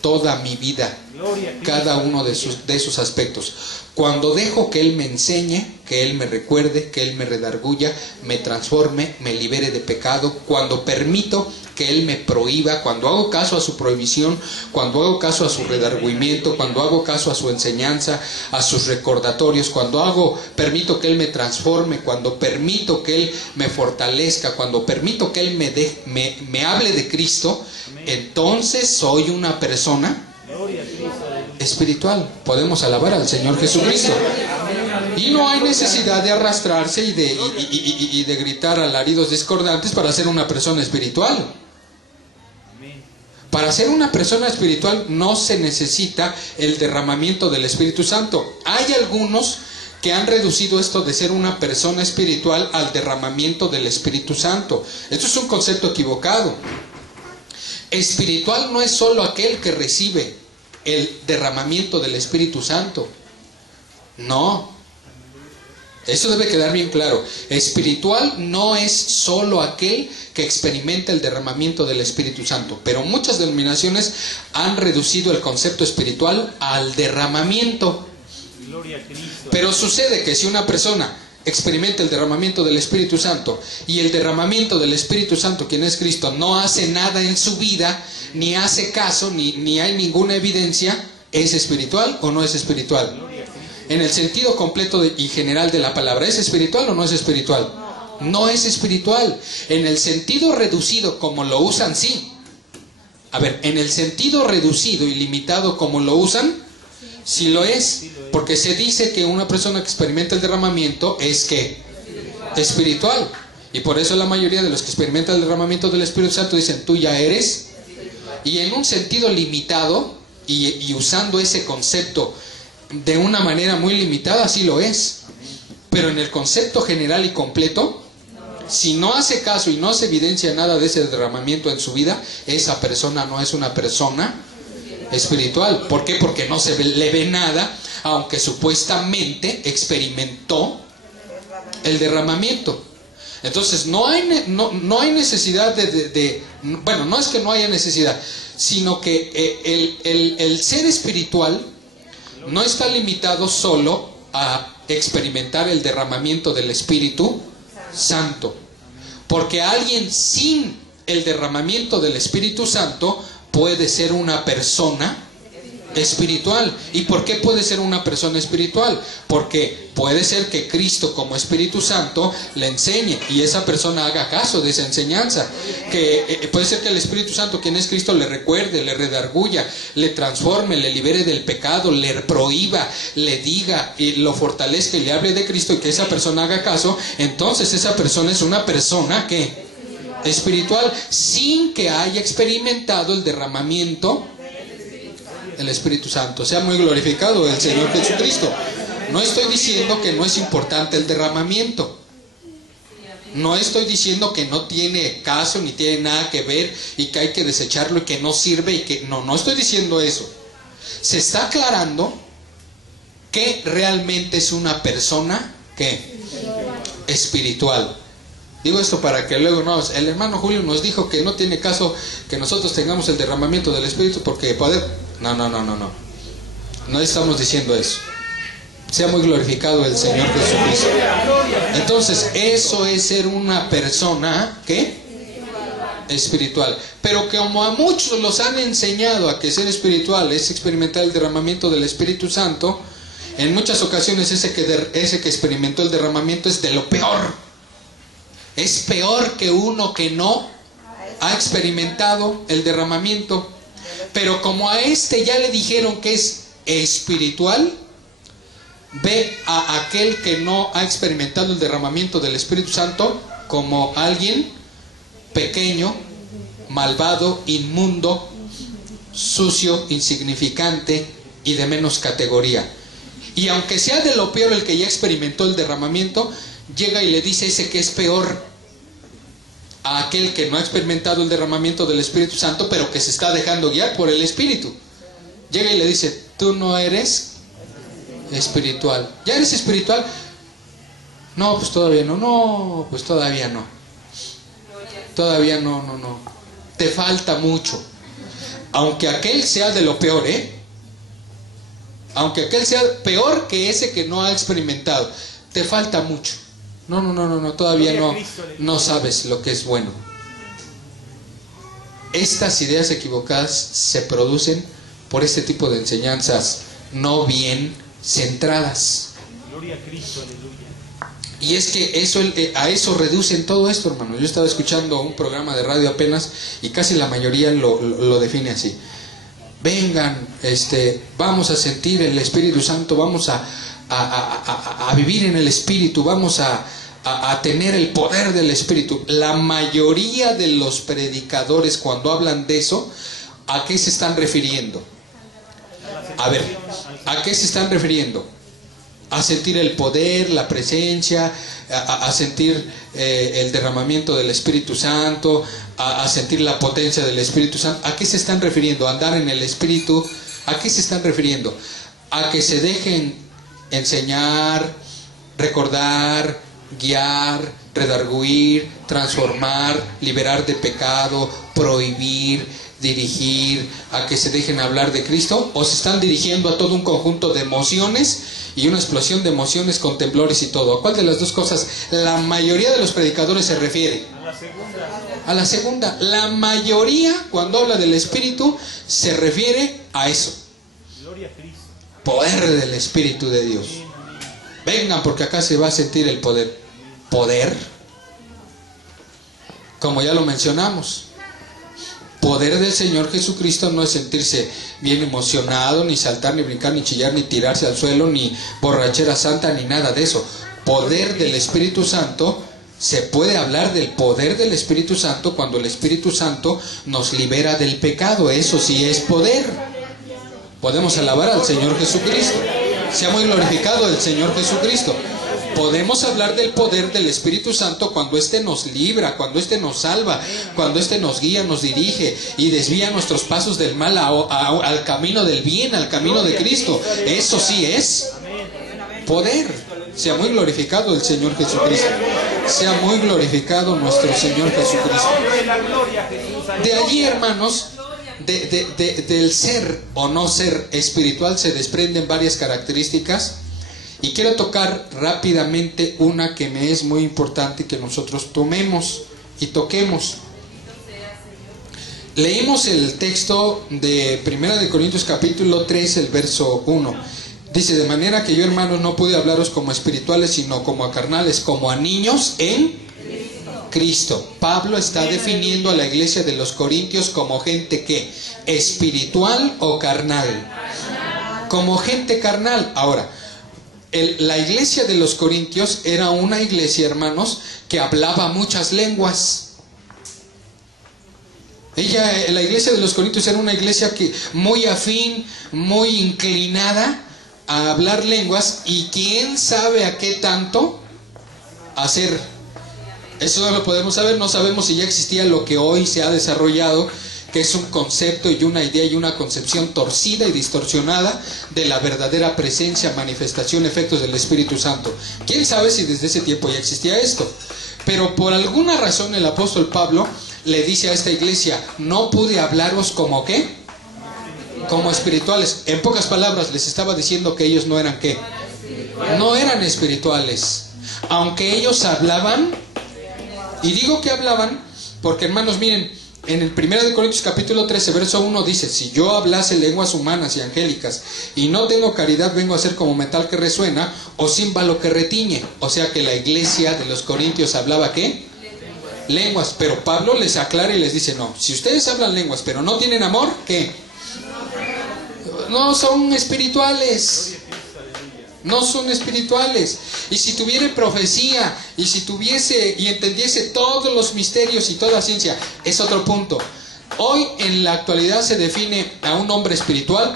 toda mi vida, cada uno de esos aspectos. Cuando dejo que Él me enseñe, que Él me recuerde, que Él me redarguya, me transforme, me libere de pecado, cuando permito que Él me prohíba, cuando hago caso a su prohibición, cuando hago caso a su redargüimiento, cuando hago caso a su enseñanza, a sus recordatorios, cuando permito que Él me transforme, cuando permito que Él me fortalezca, cuando permito que Él me hable de Cristo, entonces soy una persona espiritual. Podemos alabar al Señor Jesucristo. Y no hay necesidad de arrastrarse y de gritar alaridos discordantes para ser una persona espiritual. Para ser una persona espiritual no se necesita el derramamiento del Espíritu Santo. Hay algunos que han reducido esto de ser una persona espiritual al derramamiento del Espíritu Santo. Esto es un concepto equivocado. Espiritual no es solo aquel que recibe el derramamiento del Espíritu Santo. No. Eso debe quedar bien claro. Espiritual no es solo aquel que experimenta el derramamiento del Espíritu Santo. Pero muchas denominaciones han reducido el concepto espiritual al derramamiento. Pero sucede que si una persona experimenta el derramamiento del Espíritu Santo y el derramamiento del Espíritu Santo, quien es Cristo, no hace nada en su vida, ni hace caso, ni hay ninguna evidencia, ¿es espiritual o no es espiritual? En el sentido completo y general de la palabra, ¿es espiritual o no es espiritual? No es espiritual. En el sentido reducido como lo usan, sí. A ver, en el sentido reducido y limitado como lo usan, sí lo es. Porque se dice que una persona que experimenta el derramamiento es ¿qué? Espiritual. Y por eso la mayoría de los que experimentan el derramamiento del Espíritu Santo dicen, tú ya eres. Y en un sentido limitado y usando ese concepto de una manera muy limitada, sí lo es. Pero en el concepto general y completo, si no hace caso y no se evidencia nada de ese derramamiento en su vida, esa persona no es una persona espiritual. ¿Por qué? Porque no se le ve nada, aunque supuestamente experimentó el derramamiento. Entonces no hay necesidad bueno, no es que no haya necesidad, sino que el ser espiritual no está limitado solo a experimentar el derramamiento del Espíritu Santo. Porque alguien sin el derramamiento del Espíritu Santo puede ser una persona espiritual. ¿Y por qué puede ser una persona espiritual? Porque puede ser que Cristo como Espíritu Santo le enseñe y esa persona haga caso de esa enseñanza. Que puede ser que el Espíritu Santo, quien es Cristo, le recuerde, le redarguya, le transforme, le libere del pecado, le prohíba, le diga y lo fortalezca y le hable de Cristo y que esa persona haga caso. Entonces esa persona es una persona que espiritual, sin que haya experimentado el derramamiento del Espíritu Santo. Sea muy glorificado el Señor Jesucristo. No estoy diciendo que no es importante el derramamiento. No estoy diciendo que no tiene caso ni tiene nada que ver y que hay que desecharlo y que no sirve y que no estoy diciendo eso. Se está aclarando que realmente es una persona que espiritual. Digo esto para que luego el hermano Julio nos dijo que no tiene caso que nosotros tengamos el derramamiento del Espíritu porque poder... No estamos diciendo eso. Sea muy glorificado el Señor Jesucristo. Entonces, eso es ser una persona ¿qué? Espiritual. Pero como a muchos los han enseñado a que ser espiritual es experimentar el derramamiento del Espíritu Santo, en muchas ocasiones ese que experimentó el derramamiento es de lo peor. Es peor que uno que no ha experimentado el derramamiento. Pero como a este ya le dijeron que es espiritual, ve a aquel que no ha experimentado el derramamiento del Espíritu Santo como alguien pequeño, malvado, inmundo, sucio, insignificante y de menos categoría. Y aunque sea de lo peor el que ya experimentó el derramamiento, llega y le dice ese que es peor a aquel que no ha experimentado el derramamiento del Espíritu Santo, pero que se está dejando guiar por el Espíritu. Llega y le dice, tú no eres espiritual. ¿Ya eres espiritual? No, pues todavía no. No, pues todavía no. Todavía no. Te falta mucho. Aunque aquel sea de lo peor, aunque aquel sea peor que ese que no ha experimentado, te falta mucho. No, todavía no sabes lo que es bueno. Estas ideas equivocadas se producen por este tipo de enseñanzas no bien centradas. Gloria a Cristo, aleluya. Y es que a eso reducen todo esto, hermano. Yo estaba escuchando un programa de radio apenas y casi la mayoría lo define así. Vengan, vamos a sentir el Espíritu Santo, vamos a vivir en el Espíritu, vamos a tener el poder del Espíritu. La mayoría de los predicadores, cuando hablan de eso, ¿a qué se están refiriendo? A ver, ¿a qué se están refiriendo? A sentir el poder, la presencia, a sentir el derramamiento del Espíritu Santo, a sentir la potencia del Espíritu Santo. ¿A qué se están refiriendo? ¿A andar en el Espíritu? ¿A qué se están refiriendo? A que se dejen enseñar, recordar, guiar, redarguir, transformar, liberar de pecado, prohibir, dirigir, a que se dejen hablar de Cristo, o se están dirigiendo a todo un conjunto de emociones y una explosión de emociones con temblores y todo? ¿A cuál de las dos cosas la mayoría de los predicadores se refiere? A la segunda. A la segunda. La mayoría, cuando habla del Espíritu, se refiere a eso. Gloria a Cristo. Poder del Espíritu de Dios. Vengan, porque acá se va a sentir el poder. ¿Poder? Como ya lo mencionamos, poder del Señor Jesucristo no es sentirse bien emocionado, ni saltar, ni brincar, ni chillar, ni tirarse al suelo, ni borrachera santa, ni nada de eso. Poder del Espíritu Santo, se puede hablar del poder del Espíritu Santo cuando el Espíritu Santo nos libera del pecado. Eso sí es poder. Podemos alabar al Señor Jesucristo. Sea muy glorificado el Señor Jesucristo. Podemos hablar del poder del Espíritu Santo cuando éste nos libra, cuando éste nos salva, cuando éste nos guía, nos dirige y desvía nuestros pasos del mal al camino del bien, al camino de Cristo. Eso sí es poder. Sea muy glorificado el Señor Jesucristo. Sea muy glorificado nuestro Señor Jesucristo. De allí, hermanos, del ser o no ser espiritual se desprenden varias características. Y quiero tocar rápidamente una que me es muy importante que nosotros tomemos y toquemos. Leímos el texto de 1 Corintios capítulo 3, el verso 1. Dice: de manera que yo, hermanos, no pude hablaros como espirituales, sino como a carnales, como a niños en Cristo. Pablo está definiendo a la iglesia de los Corintios como gente que, espiritual o carnal. Como gente carnal. Ahora, la iglesia de los Corintios era una iglesia, hermanos, que hablaba muchas lenguas. La iglesia de los Corintios era una iglesia que muy afín, muy inclinada a hablar lenguas, y quién sabe a qué tanto hacer. Eso no lo podemos saber, no sabemos si ya existía lo que hoy se ha desarrollado, que es un concepto y una idea y una concepción torcida y distorsionada de la verdadera presencia, manifestación, efectos del Espíritu Santo. ¿Quién sabe si desde ese tiempo ya existía esto? Pero por alguna razón el apóstol Pablo le dice a esta iglesia: no pude hablaros como ¿qué? Como espirituales. En pocas palabras les estaba diciendo que ellos no eran ¿qué? No eran espirituales. Aunque ellos hablaban, y digo que hablaban porque, hermanos, miren, en el 1 Corintios capítulo 13, verso 1 dice: si yo hablase lenguas humanas y angélicas y no tengo caridad, vengo a ser como metal que resuena o címbalo que retiñe. O sea que la iglesia de los Corintios hablaba ¿qué? Lenguas. Pero Pablo les aclara y les dice: no, si ustedes hablan lenguas pero no tienen amor, ¿qué? No son espirituales. No son espirituales. Y si tuviera profecía, y si tuviese y entendiese todos los misterios y toda ciencia, es otro punto. Hoy en la actualidad se define a un hombre espiritual